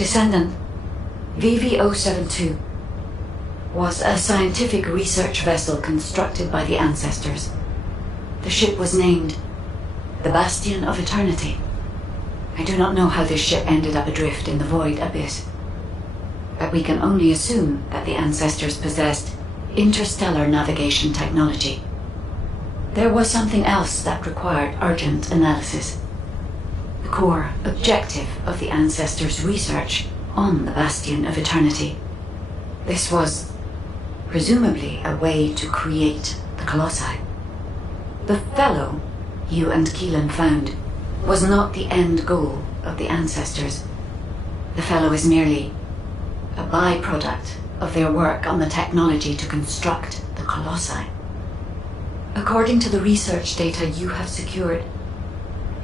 Descendant VV072 was a scientific research vessel constructed by the ancestors. The ship was named the Bastion of Eternity. I do not know how this ship ended up adrift in the void abyss, but we can only assume that the ancestors possessed interstellar navigation technology. There was something else that required urgent analysis. The core objective of the ancestors' research on the Bastion of Eternity. This was presumably a way to create the Colossi. The fellow you and Keelan found was not the end goal of the ancestors. The fellow is merely a byproduct of their work on the technology to construct the Colossi. According to the research data you have secured,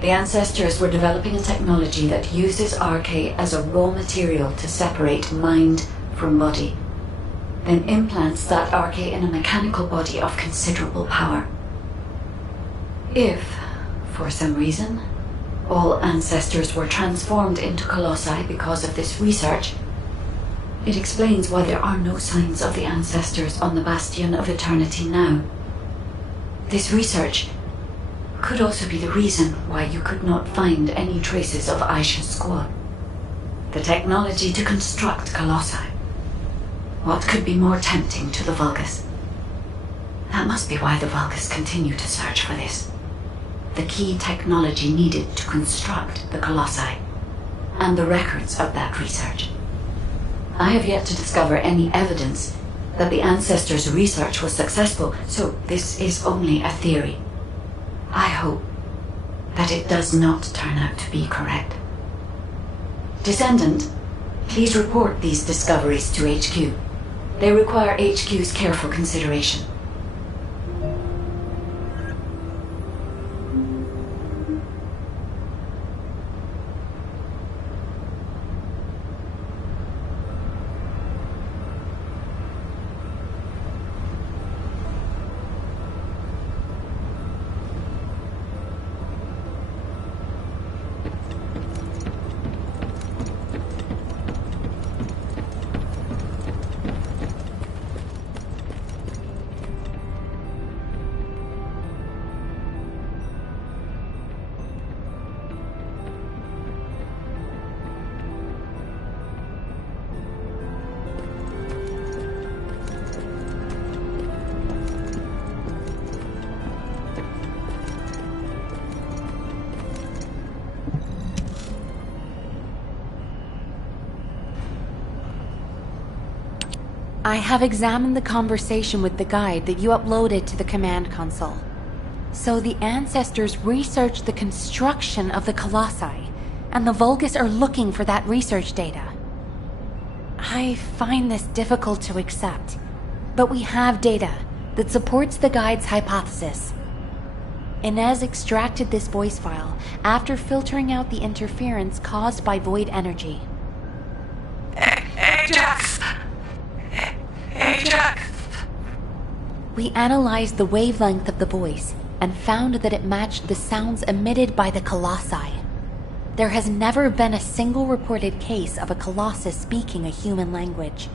the ancestors were developing a technology that uses RK as a raw material to separate mind from body, then implants that RK in a mechanical body of considerable power. If, for some reason, all ancestors were transformed into Colossi because of this research, it explains why there are no signs of the ancestors on the Bastion of Eternity now. This research could also be the reason why you could not find any traces of Aisha's squad. The technology to construct Colossi. What could be more tempting to the Vulgus? That must be why the Vulgus continue to search for this. The key technology needed to construct the Colossi, and the records of that research. I have yet to discover any evidence that the ancestors' research was successful, so this is only a theory. I hope that it does not turn out to be correct. Descendant, please report these discoveries to HQ. They require HQ's careful consideration. I have examined the conversation with the guide that you uploaded to the command console. So the ancestors researched the construction of the Colossi, and the Vulgus are looking for that research data. I find this difficult to accept, but we have data that supports the guide's hypothesis. Inez extracted this voice file after filtering out the interference caused by void energy. Ajax! Ajax! We analyzed the wavelength of the voice and found that it matched the sounds emitted by the Colossi. There has never been a single reported case of a Colossus speaking a human language.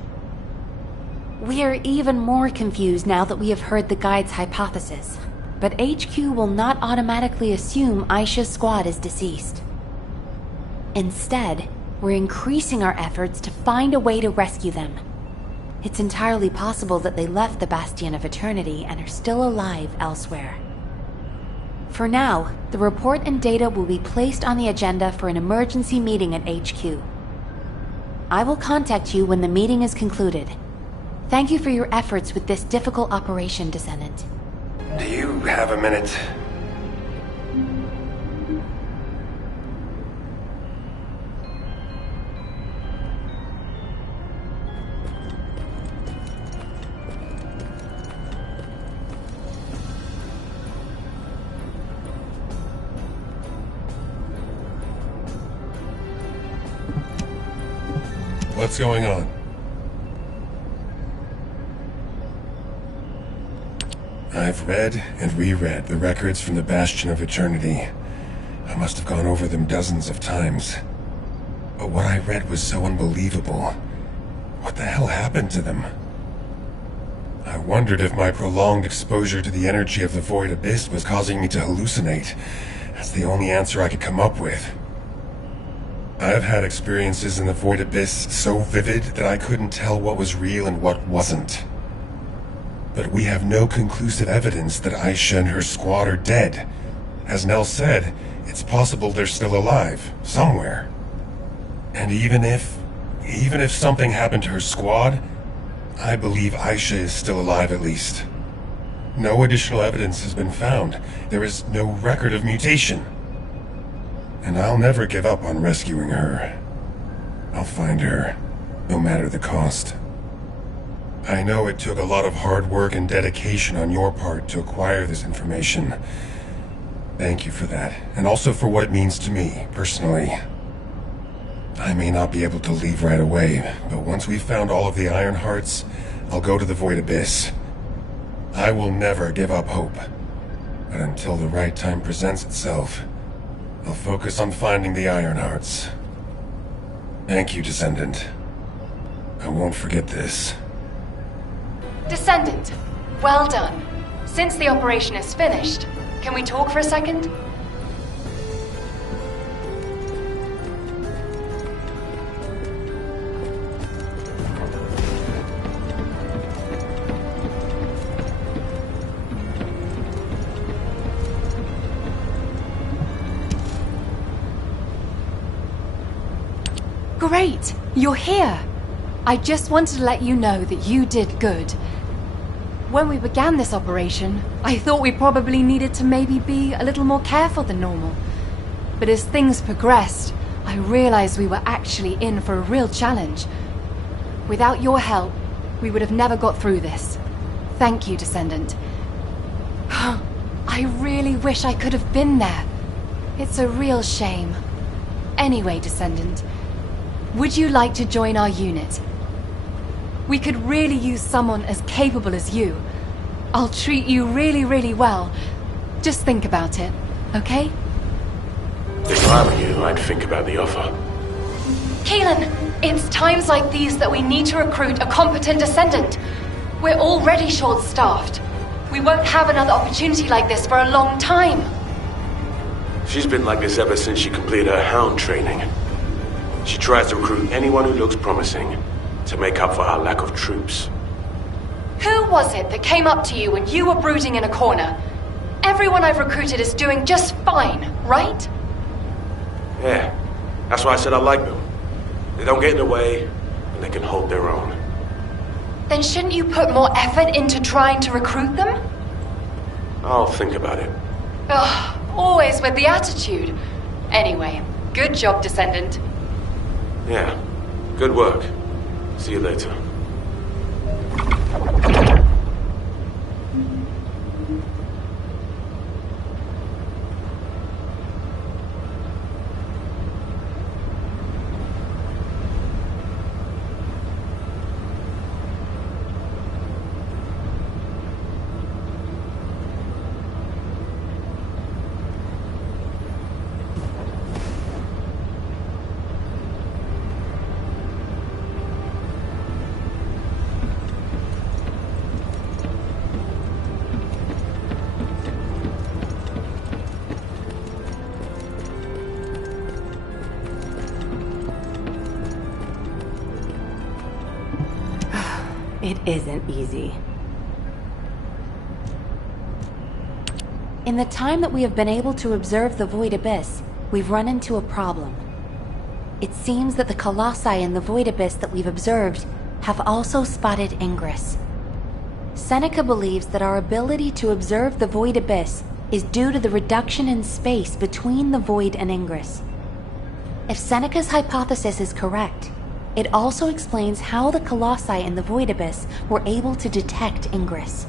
We are even more confused now that we have heard the guide's hypothesis, but HQ will not automatically assume Aisha's squad is deceased. Instead, we're increasing our efforts to find a way to rescue them. It's entirely possible that they left the Bastion of Eternity and are still alive elsewhere. For now, the report and data will be placed on the agenda for an emergency meeting at HQ. I will contact you when the meeting is concluded. Thank you for your efforts with this difficult operation, Descendant. Do you have a minute? What's going on? I've read and reread the records from the Bastion of Eternity. I must have gone over them dozens of times. But what I read was so unbelievable. What the hell happened to them? I wondered if my prolonged exposure to the energy of the void abyss was causing me to hallucinate. That's the only answer I could come up with. I've had experiences in the void abyss so vivid that I couldn't tell what was real and what wasn't. But we have no conclusive evidence that Aisha and her squad are dead. As Nell said, it's possible they're still alive, somewhere. And even if something happened to her squad, I believe Aisha is still alive at least. No additional evidence has been found. There is no record of mutation. And I'll never give up on rescuing her. I'll find her, no matter the cost. I know it took a lot of hard work and dedication on your part to acquire this information. Thank you for that, and also for what it means to me, personally. I may not be able to leave right away, but once we've found all of the Iron Hearts, I'll go to the Void Abyss. I will never give up hope. But until the right time presents itself, I'll focus on finding the Iron Hearts. Thank you, Descendant. I won't forget this. Descendant, well done. Since the operation is finished, can we talk for a second? Great! You're here! I just wanted to let you know that you did good. When we began this operation, I thought we probably needed to maybe be a little more careful than normal. But as things progressed, I realized we were actually in for a real challenge. Without your help, we would have never got through this. Thank you, Descendant. I really wish I could have been there. It's a real shame. Anyway, Descendant, would you like to join our unit? We could really use someone as capable as you. I'll treat you really, really well. Just think about it, okay? If I were you, I'd think about the offer. Keelan, it's times like these that we need to recruit a competent Descendant. We're already short-staffed. We won't have another opportunity like this for a long time. She's been like this ever since she completed her hound training. She tries to recruit anyone who looks promising to make up for our lack of troops. Who was it that came up to you when you were brooding in a corner? Everyone I've recruited is doing just fine, right? Yeah, that's why I said I like them. They don't get in the way, and they can hold their own. Then shouldn't you put more effort into trying to recruit them? I'll think about it. Ugh, always with the attitude. Anyway, good job, Descendant. Yeah, good work. See you later. It isn't easy. In the time that we have been able to observe the Void Abyss, we've run into a problem. It seems that the Colossi in the Void Abyss that we've observed have also spotted Ingress. Seneca believes that our ability to observe the Void Abyss is due to the reduction in space between the Void and Ingress. If Seneca's hypothesis is correct, it also explains how the Colossi in the Void Abyss were able to detect Ingress.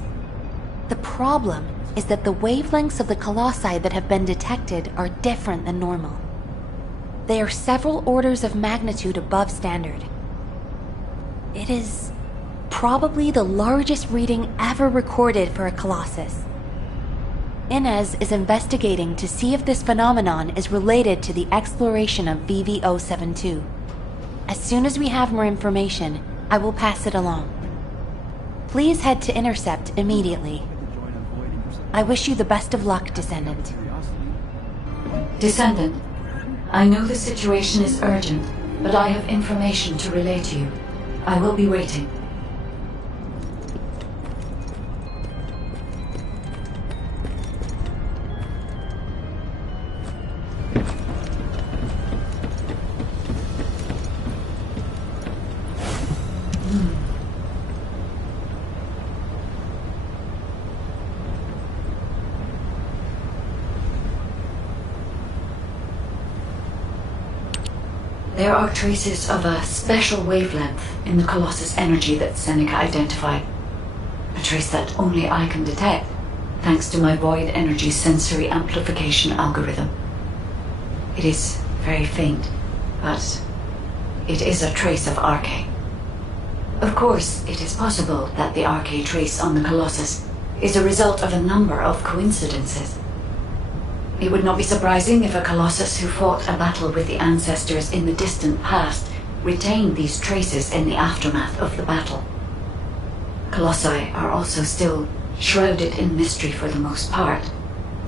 The problem is that the wavelengths of the Colossi that have been detected are different than normal. They are several orders of magnitude above standard. It is probably the largest reading ever recorded for a Colossus. Inez is investigating to see if this phenomenon is related to the exploration of VV-072. As soon as we have more information, I will pass it along. Please head to Intercept immediately. I wish you the best of luck, Descendant. Descendant, I know the situation is urgent, but I have information to relay to you. I will be waiting. There are traces of a special wavelength in the Colossus energy that Seneca identified. A trace that only I can detect, thanks to my void energy sensory amplification algorithm. It is very faint, but it is a trace of Arche. Of course, it is possible that the Arche trace on the Colossus is a result of a number of coincidences. It would not be surprising if a Colossus who fought a battle with the ancestors in the distant past retained these traces in the aftermath of the battle. Colossi are also still shrouded in mystery for the most part,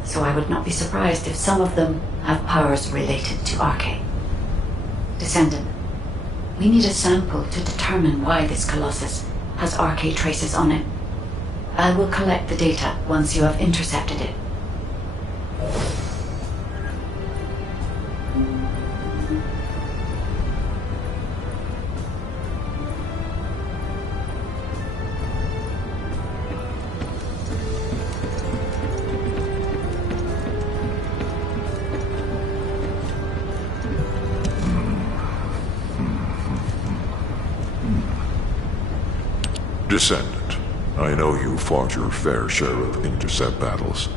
so I would not be surprised if some of them have powers related to Arche. Descendant, we need a sample to determine why this Colossus has Arche traces on it. I will collect the data once you have intercepted it. Descendant, I know you fought your fair share of intercept battles,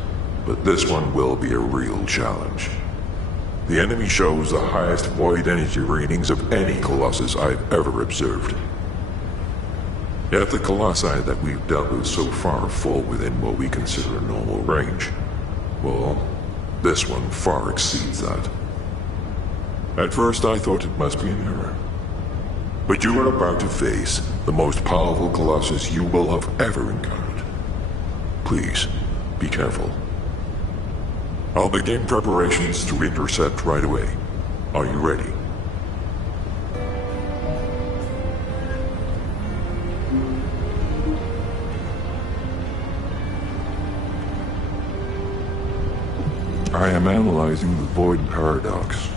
but this one will be a real challenge. The enemy shows the highest void energy readings of any Colossus I've ever observed. Yet the Colossi that we've dealt with so far fall within what we consider normal range. Well, this one far exceeds that. At first I thought it must be an error. But you are about to face the most powerful Colossus you will have ever encountered. Please, be careful. I'll begin preparations to intercept right away. Are you ready? I am analyzing the Void Paradox.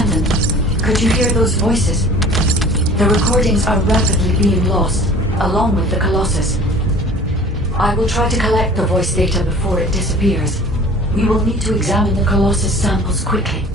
Descendant, could you hear those voices? The recordings are rapidly being lost, along with the Colossus. I will try to collect the voice data before it disappears. We will need to examine the Colossus samples quickly.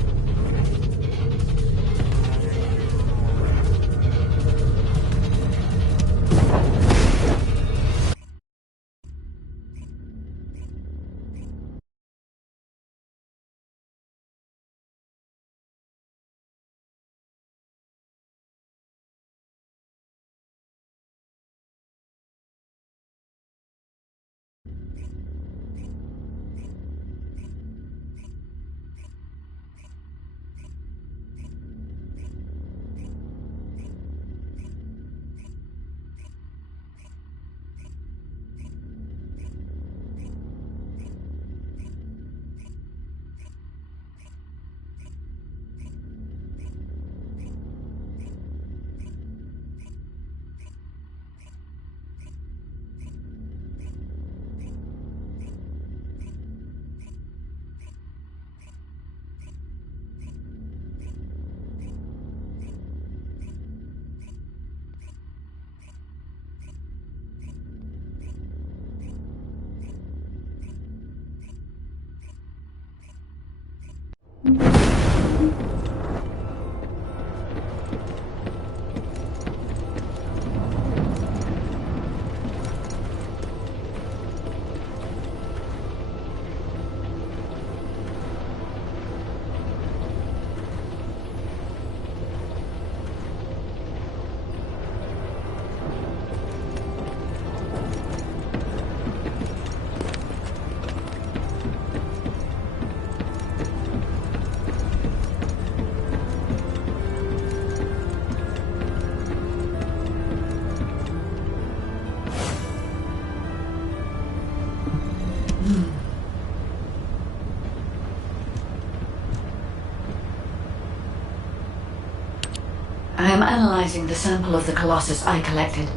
I am analyzing the sample of the Colossus I collected.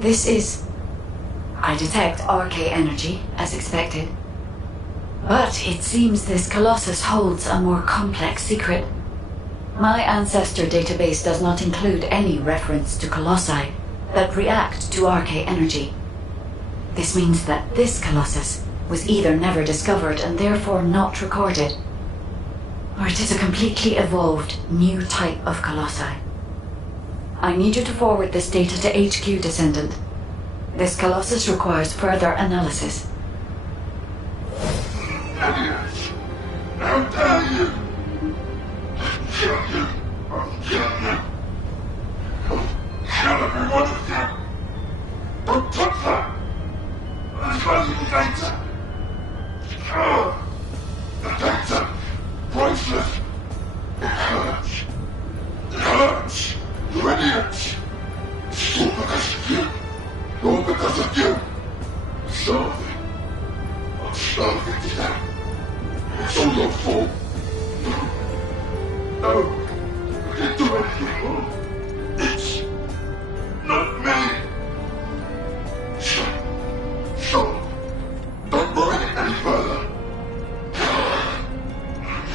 I detect RK energy, as expected. But it seems this Colossus holds a more complex secret. My ancestor database does not include any reference to Colossi that react to RK energy. This means that this Colossus was either never discovered and therefore not recorded, or it is a completely evolved new type of Colossi. I need you to forward this data to HQ, Descendant. This Colossus requires further analysis. Idiots! How dare you! I'll kill you! I'll kill you! I'll kill every one of you! Don't touch that! That's valuable data! The data! Priceless! It hurts! It hurts! You idiots! It's all because of you! All because of you! I'm starving. I'm starving to death. It's all your fault. No. I didn't do anything wrong. It's not me. Shut up. Don't worry any further.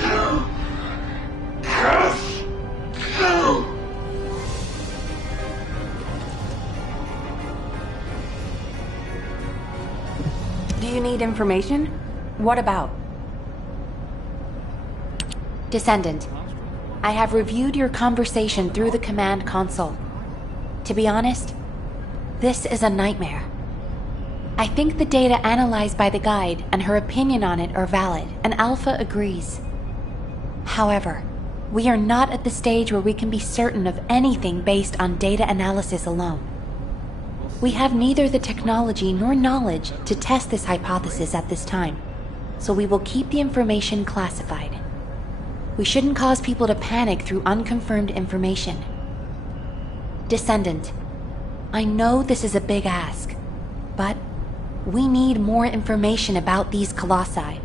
You. Curse. You. Do you need information? What about? Descendant, I have reviewed your conversation through the command console. To be honest, this is a nightmare. I think the data analyzed by the guide and her opinion on it are valid, and Alpha agrees. However, we are not at the stage where we can be certain of anything based on data analysis alone. We have neither the technology nor knowledge to test this hypothesis at this time, so we will keep the information classified. We shouldn't cause people to panic through unconfirmed information. Descendant, I know this is a big ask, but we need more information about these colossi.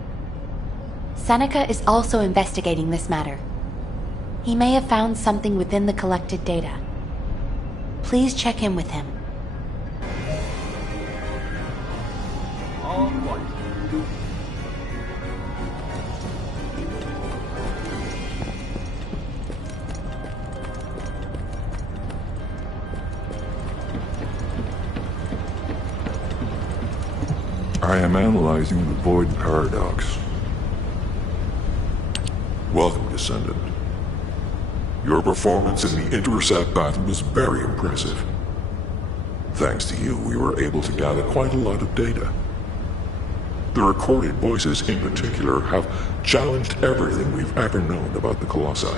Seneca is also investigating this matter. He may have found something within the collected data. Please check in with him. All right. I am analyzing the Void Paradox. Welcome, Descendant. Your performance in the intercept battle was very impressive. Thanks to you, we were able to gather quite a lot of data. The recorded voices in particular have challenged everything we've ever known about the Colossi.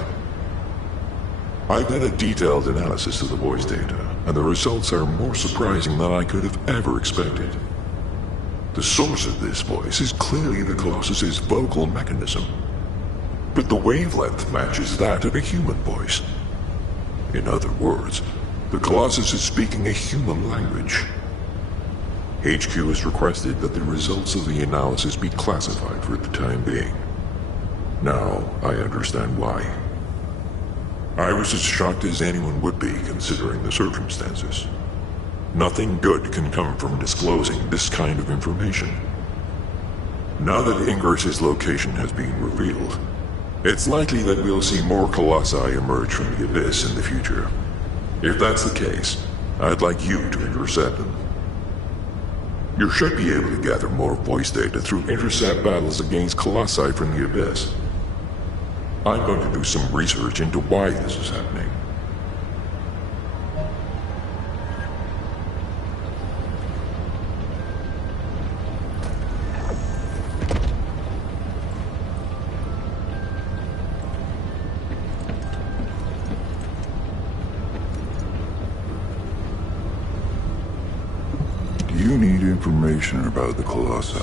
I did a detailed analysis of the voice data, and the results are more surprising than I could have ever expected. The source of this voice is clearly the Colossus's vocal mechanism, but the wavelength matches that of a human voice. In other words, the Colossus is speaking a human language. HQ has requested that the results of the analysis be classified for the time being. Now, I understand why. I was as shocked as anyone would be considering the circumstances. Nothing good can come from disclosing this kind of information. Now that Ingris's location has been revealed, it's likely that we'll see more Colossi emerge from the Abyss in the future. If that's the case, I'd like you to intercept them. You should be able to gather more voice data through intercept battles against Colossi from the Abyss. I'm going to do some research into why this is happening. Do you need information about the Colossi?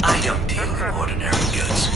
I don't deal in ordinary goods.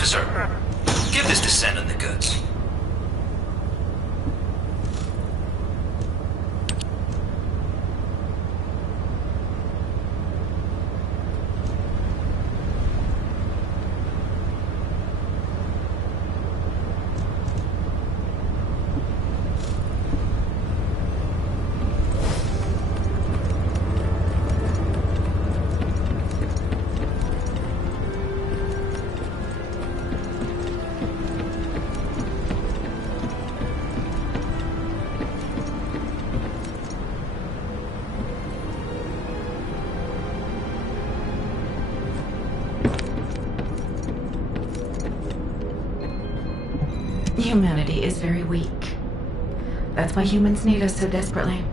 Officer, give this descendant the goods. Humanity is very weak. That's why humans need us so desperately.